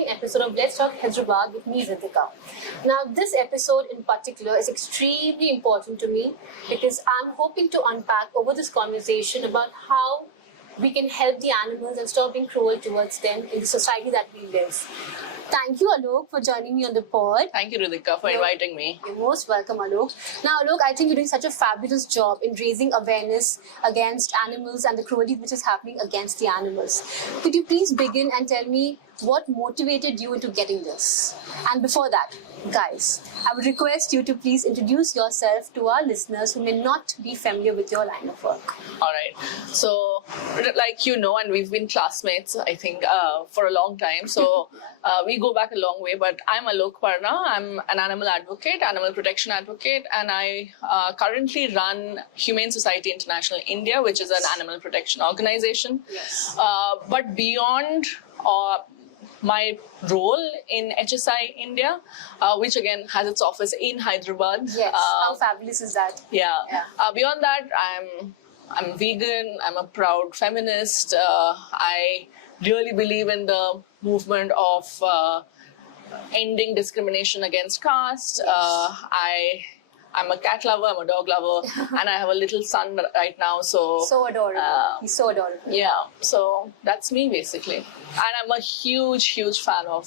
second episode of Let's Talk Hyderabad with me, Ritika. Now, this episode in particular is extremely important to me because I'm hoping to unpack over this conversation about how we can help the animals and stop being cruel towards them in the society that we live. Thank you, Alok, for joining me on the pod. Thank you, Ritika, for inviting me. You're most welcome, Alok. Now, Alok, I think you're doing such a fabulous job in raising awareness against animals and the cruelty which is happening against the animals. Could you please begin and tell me what motivated you into getting this? And before that, guys, I would request you to please introduce yourself to our listeners who may not be familiar with your line of work. All right. So, like you know, and we've been classmates, I think, for a long time. So, we go back a long way. But I'm Alok Parna. I'm an animal advocate, animal protection advocate, and I currently run Humane Society International India, which is an animal protection organization. Yes. But beyond my role in HSI India, which again has its office in Hyderabad. Yes, how fabulous is that? Yeah. Beyond that, I'm vegan. I'm a proud feminist. I really believe in the movement of ending discrimination against caste. I'm a cat lover, I'm a dog lover, and I have a little son right now. So adorable. He's so adorable. Yeah, so that's me basically. And I'm a huge fan of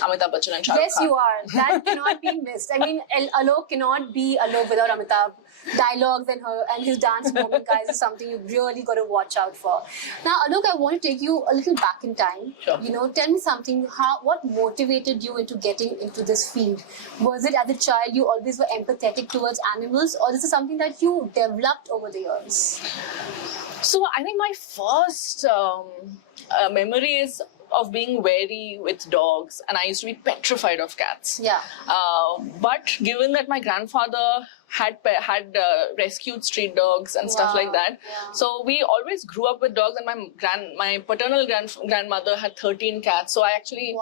Amitabh Bachchan and Shah Rukh Yes, Khan. you are. That cannot be missed. I mean, Alok cannot be Alok without Amitabh. Dialogues and his dance moment, guys, is something you've really got to watch out for. Now, Alok, I want to take you a little back in time. Sure. You know, tell me something. What motivated you into getting into this field? Was it as a child you always were empathetic towards animals, or this is something that you developed over the years? So I think my first memory is of being wary with dogs, and I used to be petrified of cats. Yeah. But given that my grandfather had rescued street dogs and stuff like that, so we always grew up with dogs, and my paternal grandmother had 13 cats, so I actually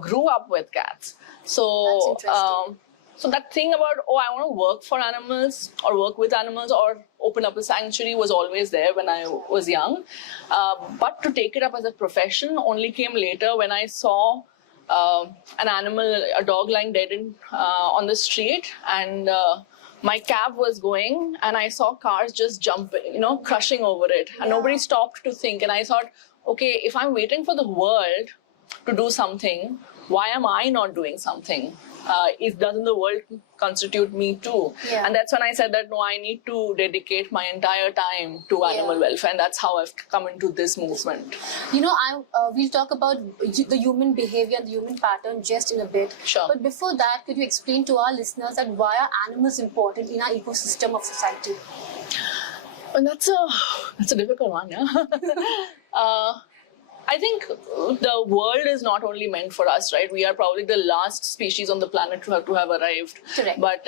grew up with cats. So that's interesting. So that thing about, I want to work for animals or work with animals or open up a sanctuary was always there when I was young. But to take it up as a profession only came later when I saw an animal, a dog lying dead on the street, and my cab was going, and I saw cars just jumping, crushing over it, and nobody stopped to think. And I thought, okay, if I'm waiting for the world to do something, why am I not doing something? Doesn't the world constitute me too? Yeah. And that's when I said that, no, I need to dedicate my entire time to animal welfare. And that's how I've come into this movement. You know, we'll talk about the human behavior and the human pattern just in a bit. Sure. But before that, could you explain to our listeners that why are animals important in our ecosystem of society? And that's a difficult one, yeah. I think the world is not only meant for us, right? We are probably the last species on the planet to have arrived. Correct. But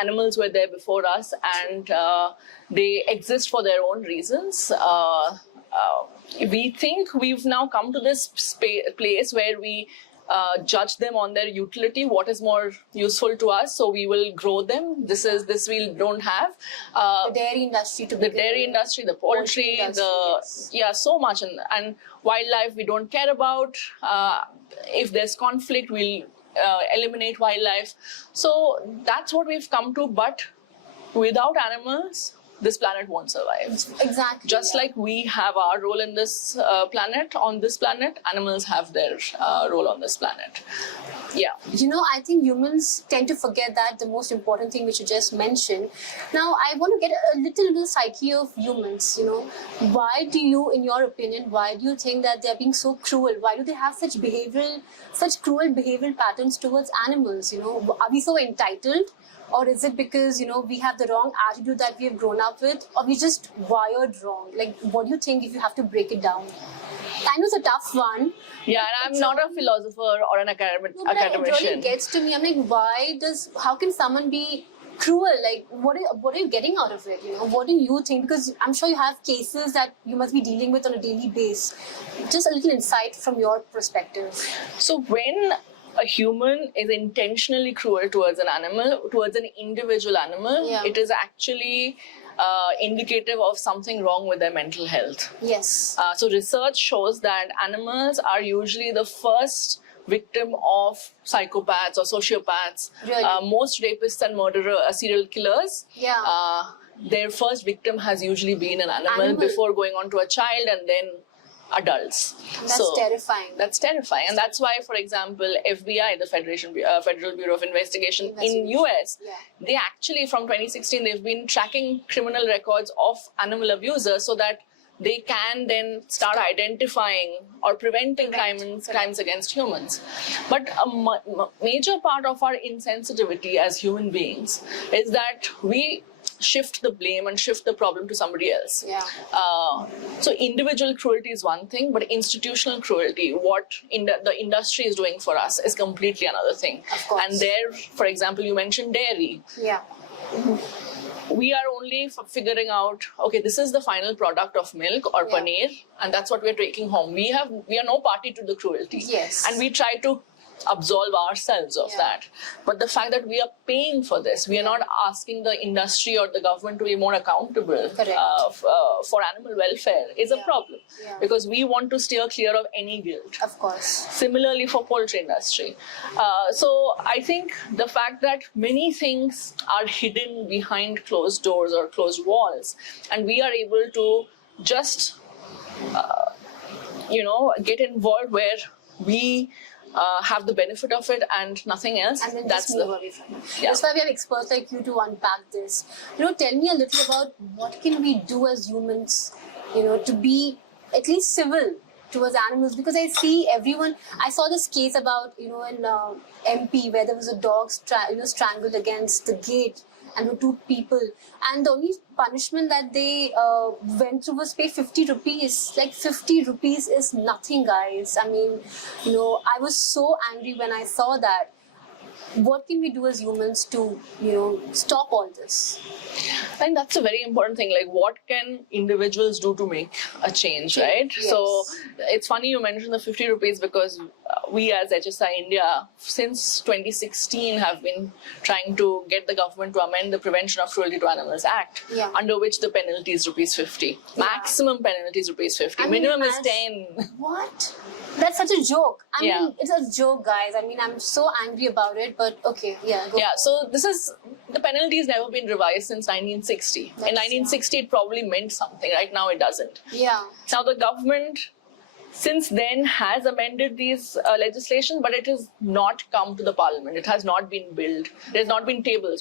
animals were there before us, and they exist for their own reasons. We think we've now come to this place where we judge them on their utility, what is more useful to us, so we will grow them. This we don't have. The dairy industry, the dairy industry, the poultry, so much, and wildlife we don't care about. If there's conflict, we'll eliminate wildlife. So that's what we've come to. But without animals, this planet won't survive. Exactly. Just like we have our role in this planet, on this planet, animals have their role on this planet. Yeah. You know, I think humans tend to forget that the most important thing which you just mentioned. Now, I want to get a little psyche of humans, Why do you, in your opinion, why do you think that they're being so cruel? Why do they have such cruel behavioral patterns towards animals, Are we so entitled? Or is it because, we have the wrong attitude that we have grown up with? Or we just wired wrong? Like, what do you think if you have to break it down? I know it's a tough one. Yeah, and I'm not a philosopher or an academician. It really gets to me. I'm like, how can someone be cruel? Like, what are you getting out of it? What do you think? Because I'm sure you have cases that you must be dealing with on a daily basis. Just a little insight from your perspective. So when a human is intentionally cruel towards an animal, towards an individual animal, it is actually indicative of something wrong with their mental health. Yes. So research shows that animals are usually the first victim of psychopaths or sociopaths. Really? Most rapists and serial killers, Yeah. their first victim has usually been an animal before going on to a child and then adults. That's terrifying. That's terrifying. And that's why, for example, FBI, the Federal Bureau of Investigation in US, they actually, from 2016, they've been tracking criminal records of animal abusers so that they can then start identifying or preventing crimes against humans. But a major part of our insensitivity as human beings is that we shift the blame and shift the problem to somebody else. Yeah. So individual cruelty is one thing, but institutional cruelty, what the industry is doing for us, is completely another thing. Of course. And there, for example, you mentioned dairy. Yeah. We are only figuring out, okay, this is the final product of milk or paneer, and that's what we're taking home. We are no party to the cruelty. Yes. And we try to absolve ourselves of that. But the fact that we are paying for this, we are not asking the industry or the government to be more accountable for animal welfare is a problem. Because we want to steer clear of any guilt. Of course. Similarly for poultry industry. So I think the fact that many things are hidden behind closed doors or closed walls, and we are able to just, get involved where we have the benefit of it and nothing else. And then that's move away from it. That's why we have experts like you to unpack this. Tell me a little about what can we do as humans, to be at least civil towards animals, because I see I saw this case about, in MP where there was a dog strangled against the gate, and two people, and the only punishment that they went through was pay 50 rupees. Like 50 rupees is nothing, guys. I mean, I was so angry when I saw that. What can we do as humans to, stop all this? I think that's a very important thing. Like, what can individuals do to make a change, right? Yes. So it's funny you mentioned the 50 rupees because we as HSI India, since 2016, have been trying to get the government to amend the Prevention of Cruelty to Animals Act, under which the penalty is rupees 50. Maximum penalty is rupees 50. Minimum is 10. What? That's such a joke. I mean, it's a joke, guys. I mean, I'm so angry about it, but okay, so the penalty has never been revised since 1960. In 1960, it probably meant something. Right now, it doesn't. Yeah. Now, the government, since then, has amended these legislation, but it has not come to the parliament. It has not been billed. It has not been tabled,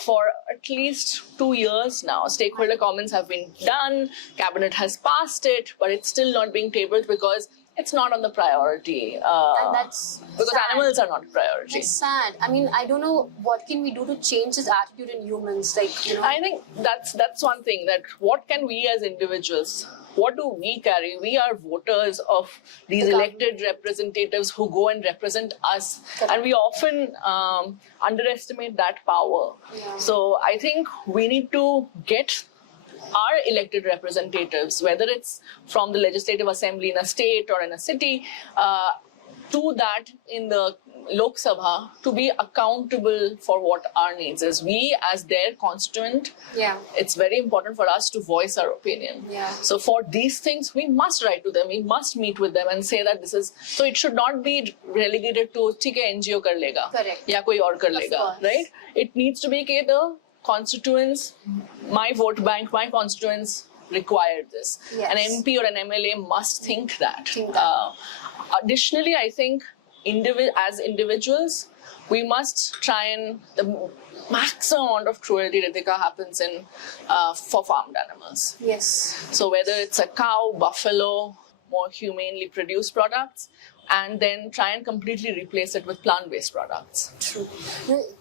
for at least 2 years now. Stakeholder comments have been done. Cabinet has passed it, but it's still not being tabled because it's not on the priority. And that's because sad. Animals are not a priority. It's sad. I mean, I don't know what can we do to change this attitude in humans. I think that's one thing. That what can we as individuals? What do we carry? We are voters of these elected representatives who go and represent us. And we often underestimate that power. Yeah. So I think we need to get our elected representatives, whether it's from the legislative assembly in a state or in a city, to that in the Lok Sabha, to be accountable for what our needs is. We, as their constituent, it's very important for us to voice our opinion. So for these things, we must write to them, we must meet with them and say that this is, so it should not be relegated to, theek hai, NGO kar lega, ya koi aur kar lega, right? It needs to be that the constituents, my vote bank, my constituents require this. An MP or an MLA must think that. Additionally, I think as individuals, we must try and the maximum amount of cruelty, Ritika, happens for farmed animals. Yes. So whether it's a cow, buffalo, more humanely produced products, and then try and completely replace it with plant-based products. True.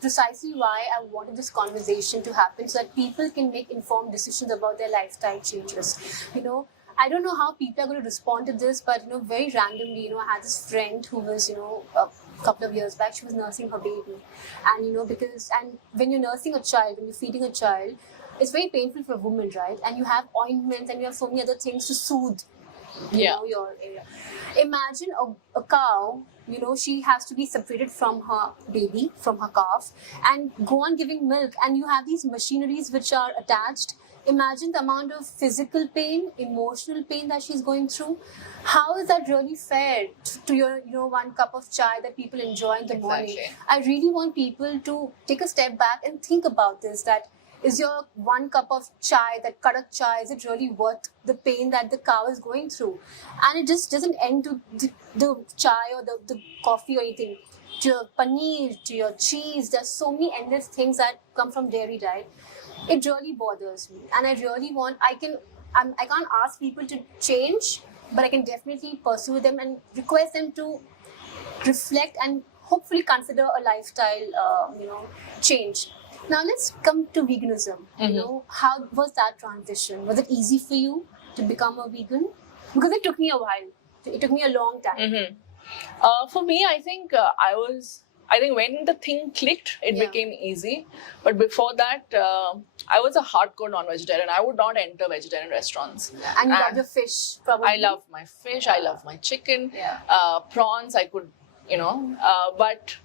Precisely why I wanted this conversation to happen, so that people can make informed decisions about their lifestyle changes. I don't know how people are going to respond to this, but very randomly, I had this friend who was, a couple of years back, she was nursing her baby, and and when you're nursing a child, when you're feeding a child, it's very painful for a woman, right? And you have ointments and you have so many other things to soothe Yeah. Your area. Imagine a cow, she has to be separated from her baby, from her calf, and go on giving milk, and you have these machineries which are attached. Imagine the amount of physical pain, emotional pain that she's going through. How is that really fair to your one cup of chai that people enjoy in the morning? I really want people to take a step back and think about this, that is your one cup of chai, that kadak chai, is it really worth the pain that the cow is going through? And it just doesn't end to the chai or the coffee or anything. To your paneer, to your cheese, there's so many endless things that come from dairy, right? It really bothers me. And I really want, I can't ask people to change, but I can definitely pursue them and request them to reflect and hopefully consider a lifestyle, change. Now let's come to veganism. How was that transition? Was it easy for you to become a vegan? Because it took me a while. It took me a long time. For me, I think I think when the thing clicked, it became easy. But before that, I was a hardcore non-vegetarian. I would not enter vegetarian restaurants. And you love your fish, probably. I love my fish. I love my chicken. Prawns, I could, but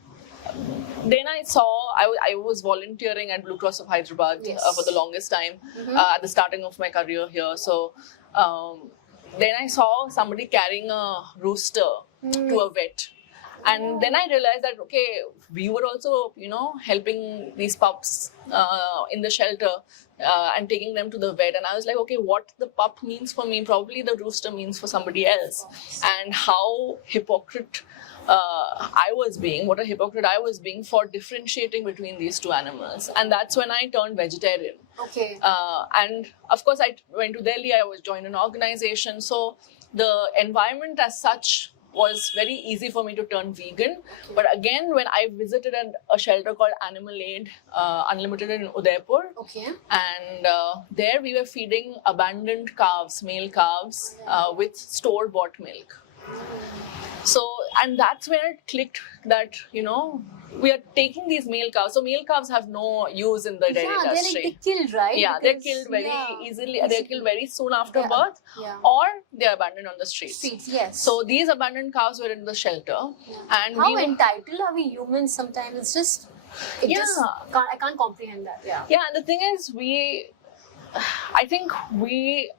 then I saw, I was volunteering at Blue Cross of Hyderabad for the longest time at the starting of my career here. So then I saw somebody carrying a rooster to a vet. And then I realized that, okay, we were also, helping these pups in the shelter and taking them to the vet. And I was like, okay, what the pup means for me, probably the rooster means for somebody else. And how hypocrite what a hypocrite I was being for differentiating between these two animals. And that's when I turned vegetarian. Okay. And of course, I went to Delhi, I was joined an organization. So the environment as such was very easy for me to turn vegan. But again, when I visited a shelter called Animal Aid Unlimited in Udaipur, and there we were feeding abandoned calves, male calves, with store-bought milk. So, and that's where it clicked that, we are taking these male calves. So male calves have no use in the dairy industry. They're killed, right? Yeah, they're killed very easily. They're killed very soon after birth, or they're abandoned on the streets. Yes. So these abandoned calves were in the shelter, and how entitled are we humans sometimes? It's just, I can't comprehend that. Yeah, and the thing is, I think we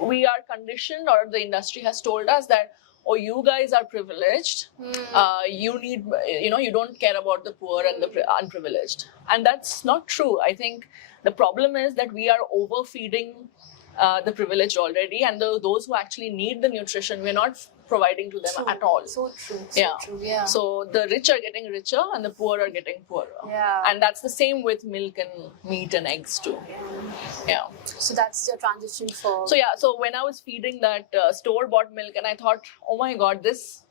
are conditioned, or the industry has told us that, oh, you guys are privileged. You need, you don't care about the poor and the unprivileged. And that's not true. I think the problem is that we are overfeeding the privileged already, and those who actually need the nutrition, we're not providing to them at all. So true. True. So the rich are getting richer and the poor are getting poorer. And that's the same with milk and meat and eggs too. So that's your transition for... So when I was feeding that store-bought milk, and I thought, oh my God, this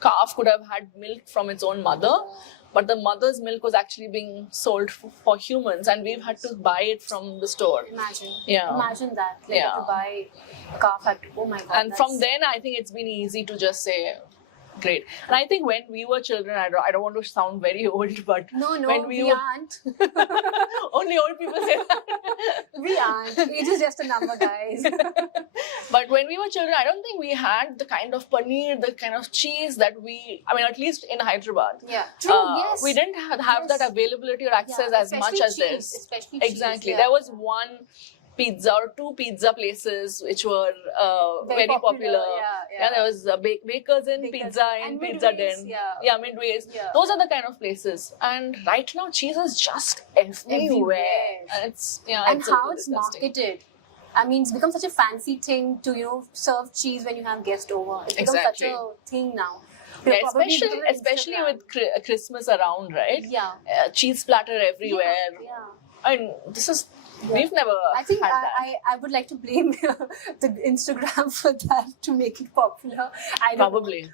calf could have had milk from its own mother, but the mother's milk was actually being sold for humans, and we've had to buy it from the store. Imagine that. To buy a calf at... Oh my God. And from then, I think it's been easy to just say, great. And I think when we were children, I don't want to sound very old, but when we aren't. Only old people say that. We aren't. Age is just a number, guys. But when we were children, I don't think we had the kind of paneer, the kind of cheese that at least in Hyderabad. True, yes. We didn't have that availability or access as much as this. Especially exactly. Cheese, There was one pizza or two pizza places which were very popular. There was Bakers in Pizza in Pizza Den. Midways. Those are the kind of places. And right now, cheese is just everywhere. And how it's marketed. I mean, it's become such a fancy thing to, serve cheese when you have guests over. It's become such a thing now. Especially with Christmas around, right? Cheese platter everywhere. And this is... We've never I think had that. I would like to blame the Instagram for that, to make it popular. Probably.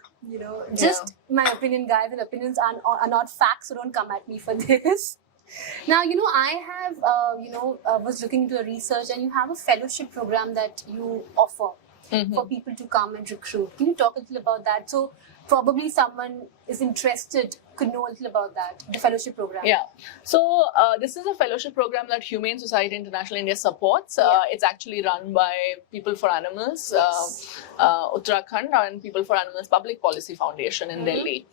Just my opinion, guys, and opinions are not facts, so don't come at me for this. Now, I have, was looking into the research, and you have a fellowship program that you offer. for people to come and recruit. Can you talk a little about that? So probably someone is interested could know a little about that, the fellowship program. Yeah. So this is a fellowship program that Humane Society International India supports. It's actually run by People for Animals, Uttarakhand, and People for Animals Public Policy Foundation in Delhi.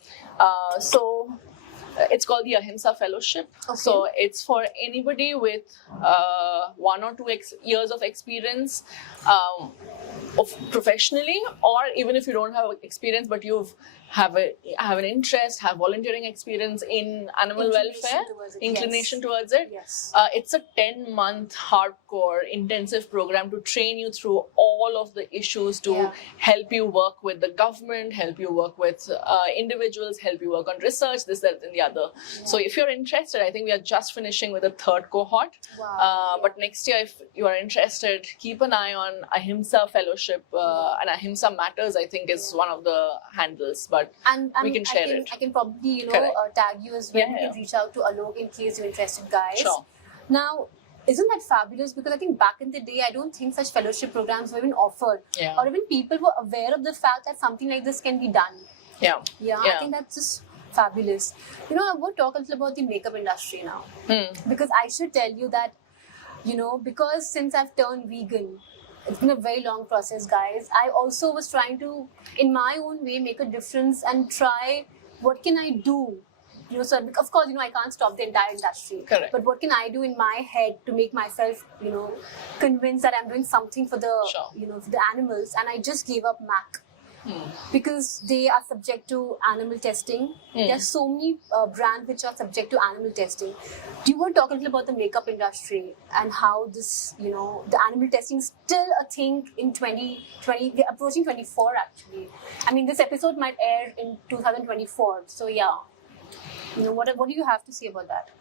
It's called the Ahimsa Fellowship. Okay. So it's for anybody with 1 or 2 years of experience professionally, or even if you don't have experience but have an interest, have volunteering experience in animal welfare, inclination towards it. Yes. It's a 10-month hardcore intensive program to train you through all of the issues, to help you work with the government, help you work with individuals, help you work on research, this, that, and the other. So if you're interested, I think we are just finishing with a 3rd cohort. Wow. But next year, if you are interested, keep an eye on Ahimsa Fellowship, and Ahimsa Matters, I think, is one of the handles. But we can share it. I can probably, tag you as well. You can reach out to Alok in case you're interested, guys. Sure. Now, isn't that fabulous? Because I think back in the day, I don't think such fellowship programs were even offered. Yeah. Or even people were aware of the fact that something like this can be done. Yeah. I think that's just fabulous. I want to talk a little about the makeup industry now. Because I should tell you that, because since I've turned vegan, it's been a very long process, guys. I also was trying to, in my own way, make a difference and try what can I do. So of course, I can't stop the entire industry. Correct. But what can I do in my head to make myself, convinced that I'm doing something for the, for the animals? And I just gave up MAC. Because they are subject to animal testing. There's so many brands which are subject to animal testing. Do you want to talk a little about the makeup industry and how this, the animal testing is still a thing in 2020, we're approaching 24 actually. I mean, this episode might air in 2024. So what do you have to say about that?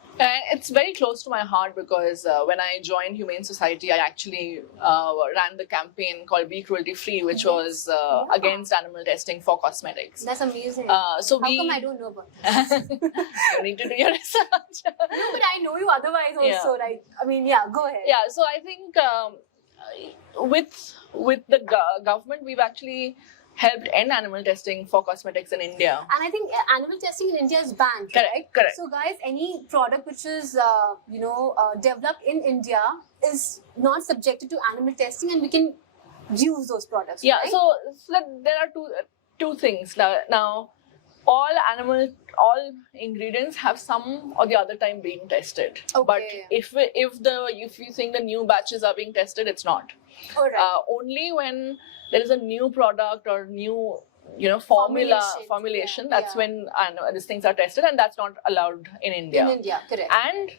It's very close to my heart because when I joined Humane Society, I actually ran the campaign called Be Cruelty Free, which was against animal testing for cosmetics. That's amazing. How come I don't know about this? You need to do your research. No, but I know you otherwise also. Go ahead. Yeah, so I think with the government, we've actually helped end animal testing for cosmetics in India. And I think animal testing in India is banned, right? Correct. So guys, any product which is, developed in India is not subjected to animal testing and we can use those products, Yeah, right? so there are two things. Now, all ingredients have some or the other time being tested. Okay. But if you think the new batches are being tested, it's not. All right. Only when there is a new product or new formulation, that's when these things are tested, and that's not allowed in India. In India, correct. And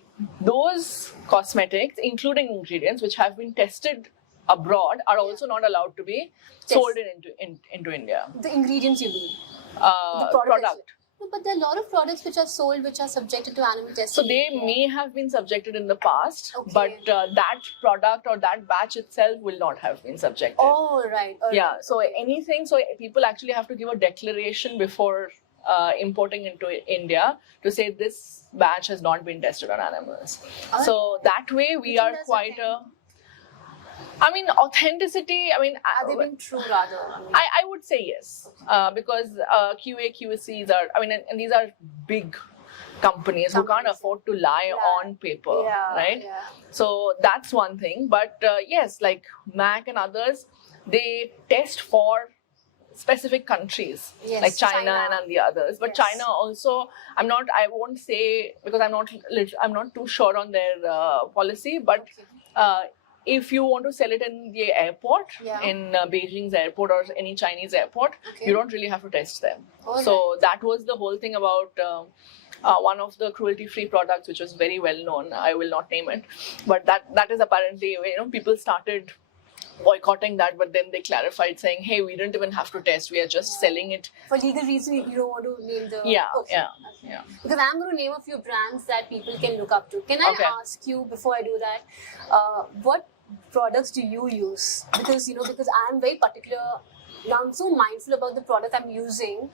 those cosmetics, including ingredients which have been tested abroad, are also not allowed to be sold into India. The ingredients you mean? The product. No, but there are a lot of products which are sold which are subjected to animal testing. So they may have been subjected in the past, Okay. but that product or that batch itself will not have been subjected. Oh, right. Yeah, so people actually have to give a declaration before importing into India to say this batch has not been tested on animals. So that way we are quite authenticity, Are they being true rather? I would say yes, because QA, QCs are, and these are big companies who can't afford to lie on paper, right? Yeah. So that's one thing. But yes, like MAC and others, they test for specific countries, like China and the others. But China also, I won't say, because I'm not too sure on their policy, but if you want to sell it in the airport, in Beijing's airport or any Chinese airport, you don't really have to test them. So that was the whole thing about one of the cruelty-free products, which was very well known. I will not name it, but that is apparently, people started boycotting that, but then they clarified saying, hey, we didn't even have to test, we are just selling it. For legal reason, you don't want to name the... Yeah. Because I'm going to name a few brands that people can look up to. Can I ask you, before I do that, what products do you use? Because I'm very particular Now I'm so mindful about the product I'm using,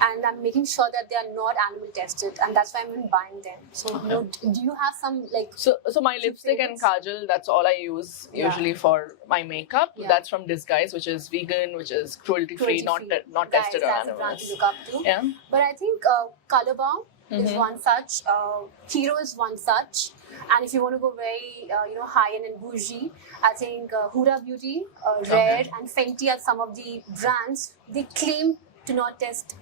and I'm making sure that they are not animal tested, and that's why I'm even buying them. So, do you have some like? So my lipstick and kajal, that's all I use usually for my makeup. Yeah. That's from Disguise, which is vegan, which is cruelty free, not tested on That's a brand animals. to look up to. Yeah. But I think Color Bomb is one such. Hero is one such. And if you want to go very, high-end and bougie, I think Huda Beauty, Rare, and Fenty are some of the brands. They claim to not test,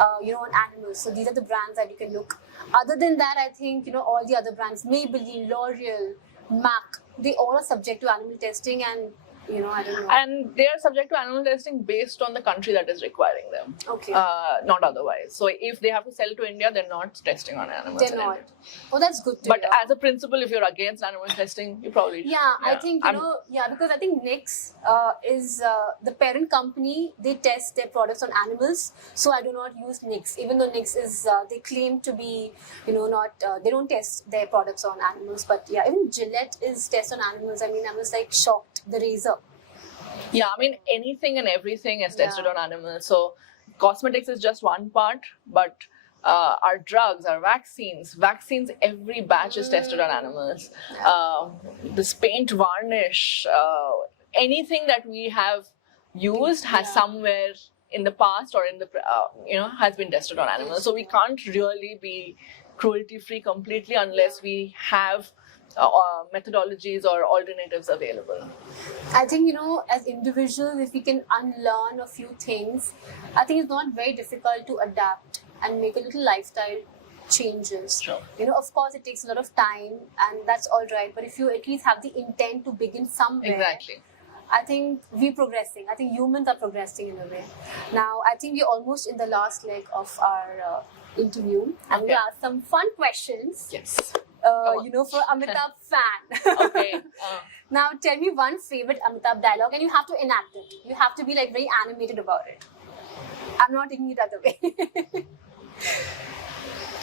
on animals. So these are the brands that you can look. Other than that, I think all the other brands, Maybelline, L'Oreal, MAC, they all are subject to animal testing, and I don't know. And they are subject to animal testing based on the country that is requiring them. Okay. Not otherwise. So if they have to sell to India, they're not testing on animals. They're not. Oh, that's good to But hear. as a principle, if you're against animal testing, you probably I think because I think NYX is the parent company. They test their products on animals, so I do not use NYX. Even though NYX is, they claim to be, not they don't test their products on animals. But yeah, even Gillette is test on animals. I mean, I was like shocked. The razor. Yeah, I mean, anything and everything is tested on animals. So cosmetics is just one part, but our drugs, our vaccines, every batch is tested on animals. This paint varnish, anything that we have used has somewhere in the past or in the has been tested on animals. So we can't really be cruelty free completely unless we have methodologies or alternatives available. I think, as individuals, if we can unlearn a few things, I think it's not very difficult to adapt and make a little lifestyle changes. Sure. Of course, it takes a lot of time, and that's all right. But if you at least have the intent to begin somewhere, Exactly. I think we're progressing. I think humans are progressing in a way. Now, I think we're almost in the last leg of our interview. I'm going to ask some fun questions. Yes. For Amitabh fan. Okay. Now, tell me one favorite Amitabh dialogue, and you have to enact it. You have to be like very animated about it. I'm not taking it other way.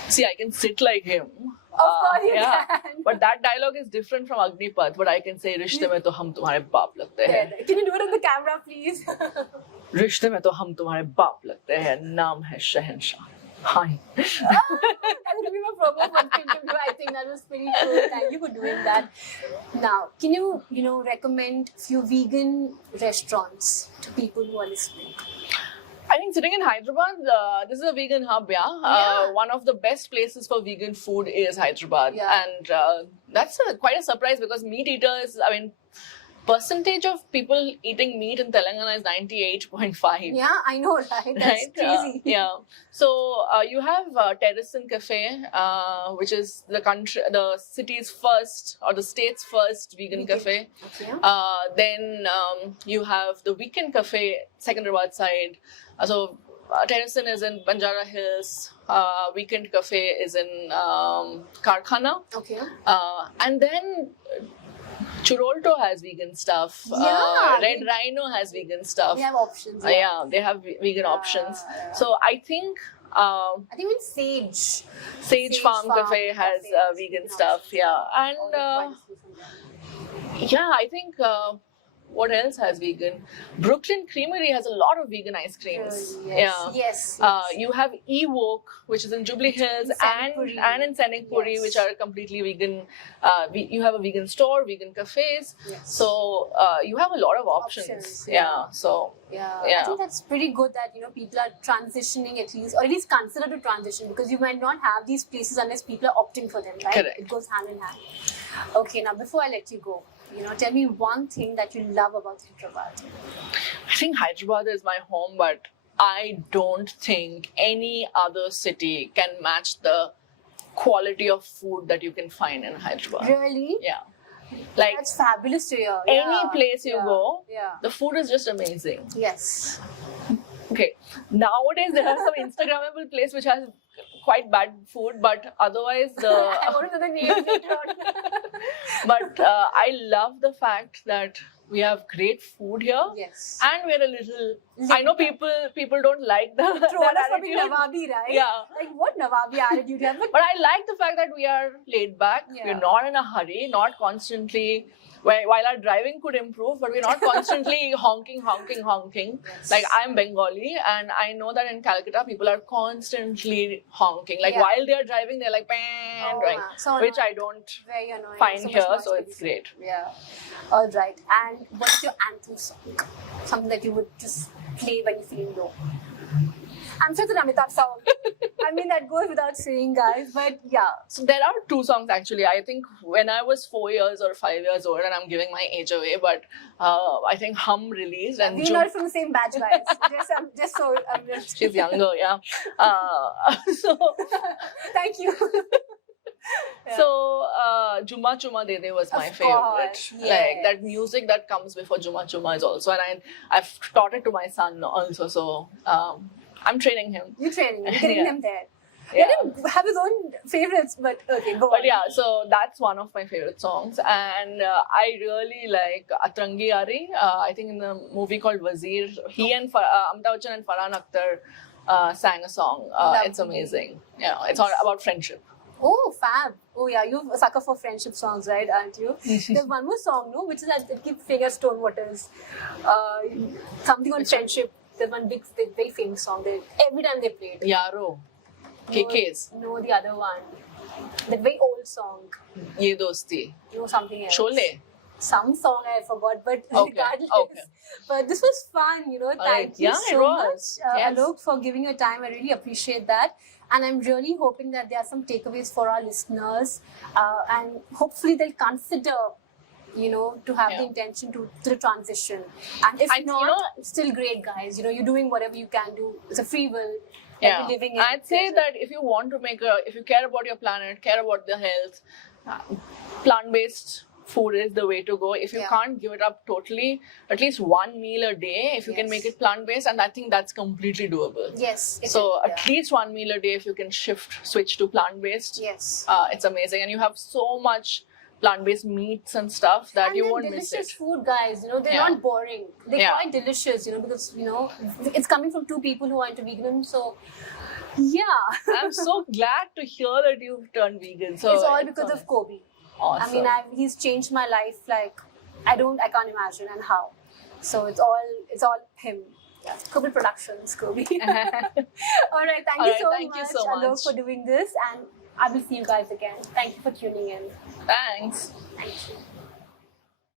See, I can sit like him. Of course you can. But that dialogue is different from Agnipath. But I can say, "Rishte mein to hum tumhare baap lagte hain." Can you do it on the camera, please? Rishte mein to hum tumhare baap lagte hain. Naam hai Shahenshah. Hi. That would be my promo for the interview. I think that was pretty cool. Thank you for doing that. Now, can you, recommend few vegan restaurants to people who are listening? I think sitting in Hyderabad, this is a vegan hub, one of the best places for vegan food is Hyderabad. Yeah. And that's quite a surprise because meat eaters, percentage of people eating meat in Telangana is 98.5. Yeah, I know, right? That's crazy. So you have Terracin Cafe, which is the city's first or the state's first vegan cafe. Okay. Then you have the Weekend Cafe, Secunderabad side. So Terracin is in Banjara Hills. Weekend Cafe is in Karkhana. Okay. And then Churolto has vegan stuff. Red Rhino has vegan stuff. They have options. They have vegan options. So I think even Sage Farm Cafe has vegan stuff. Yeah, and I think what else has vegan? Brooklyn Creamery has a lot of vegan ice creams. Yes. You have Ewok, which is in Jubilee Hills, and in Senekpuri, which are completely vegan. You have a vegan store, vegan cafes. Yes. So you have a lot of options. I think that's pretty good that people are transitioning at least consider to transition, because you might not have these places unless people are opting for them, right? Correct. It goes hand in hand. Okay, now before I let you go, tell me one thing that you love about Hyderabad. I think Hyderabad is my home, but I don't think any other city can match the quality of food that you can find in Hyderabad. Really? Yeah. Like, that's fabulous to hear. Any place you go, yeah, the food is just amazing. Yes. Okay. Nowadays, there are some Instagrammable place which has quite bad food, but otherwise I want to know the name later on. But I love the fact that we have great food here. Yes. And we're a little... I know people don't like the Throw us for being attitude. Nawabi, right? Yeah. Like, what Nawabi attitude you have? But I like the fact that we are laid back. Yeah. We're not in a hurry, not constantly while our driving could improve, but we're not constantly honking. Like, I'm Bengali, and I know that in Calcutta, people are constantly honking. Like, while they're driving, they're like, bang, So which annoying. I don't Very annoying. find So much here, noise so it's pollution. great. Yeah. All right. And what is your anthem song? Something that you would just play when you feel low. I'm sure it's an Amitabh song. I mean, that goes without saying, guys. But yeah. So there are two songs actually. I think when I was 4 years or 5 years old, and I'm giving my age away, but I think Hum released, and We're not from the same batch, guys. just so I'm just. She's younger, yeah. So Thank you. So Juma Chuma Dede was my favorite. Yes. Like, that music that comes before Juma Chuma is also, and I've taught it to my son also. So I'm training him. You're training. You're getting Yeah. them there. Yeah. Let him have his own favorites, but okay, go on. But yeah, so that's one of my favorite songs, and I really like Atrangi Ari. I think in the movie called Wazir, he and Amitabh Bachchan and Farhan Akhtar sang a song. It's amazing. Yeah, it's all about friendship. Oh, fab. Oh, yeah, you're a sucker for friendship songs, right? Aren't you? There's one more song, no? Which is that it keeps playing at Stone Waters. Something on friendship. There's one big, very famous song. Every time they play it. Yaro. KK's. No, the other one. That very old song. Ye Dosti. No, something else. Sholay. Some song I forgot, but Okay, regardless. okay. But this was fun, Thank you Yeah, it so was. much, Yes. Alok, for giving your time. I really appreciate that. And I'm really hoping that there are some takeaways for our listeners. And hopefully they'll consider, to have the intention to the transition. And if not, it's still great, guys. You're doing whatever you can do. It's a free will. Yeah, living in. I'd say that if you want to if you care about your planet, care about the health, plant-based food is the way to go. If you can't give it up totally, at least one meal a day, if you can make it plant-based, and I think that's completely doable. Yes. So at least one meal a day, if you can switch to plant-based, yes, it's amazing. And you have so much plant-based meats and stuff that you won't miss it. Delicious food, guys. They're not boring. They're quite delicious. Because it's coming from two people who are into veganism. So yeah, I'm so glad to hear that you've turned vegan. So it's all because of Kobe. Awesome. I mean, he's changed my life. Like I can't imagine and how. So it's all him. Yeah. Kobe Productions, Kobe. All right, thank you so much, Alok, for doing this, and I will see you guys again. Thank you for tuning in. Thanks. Thank you.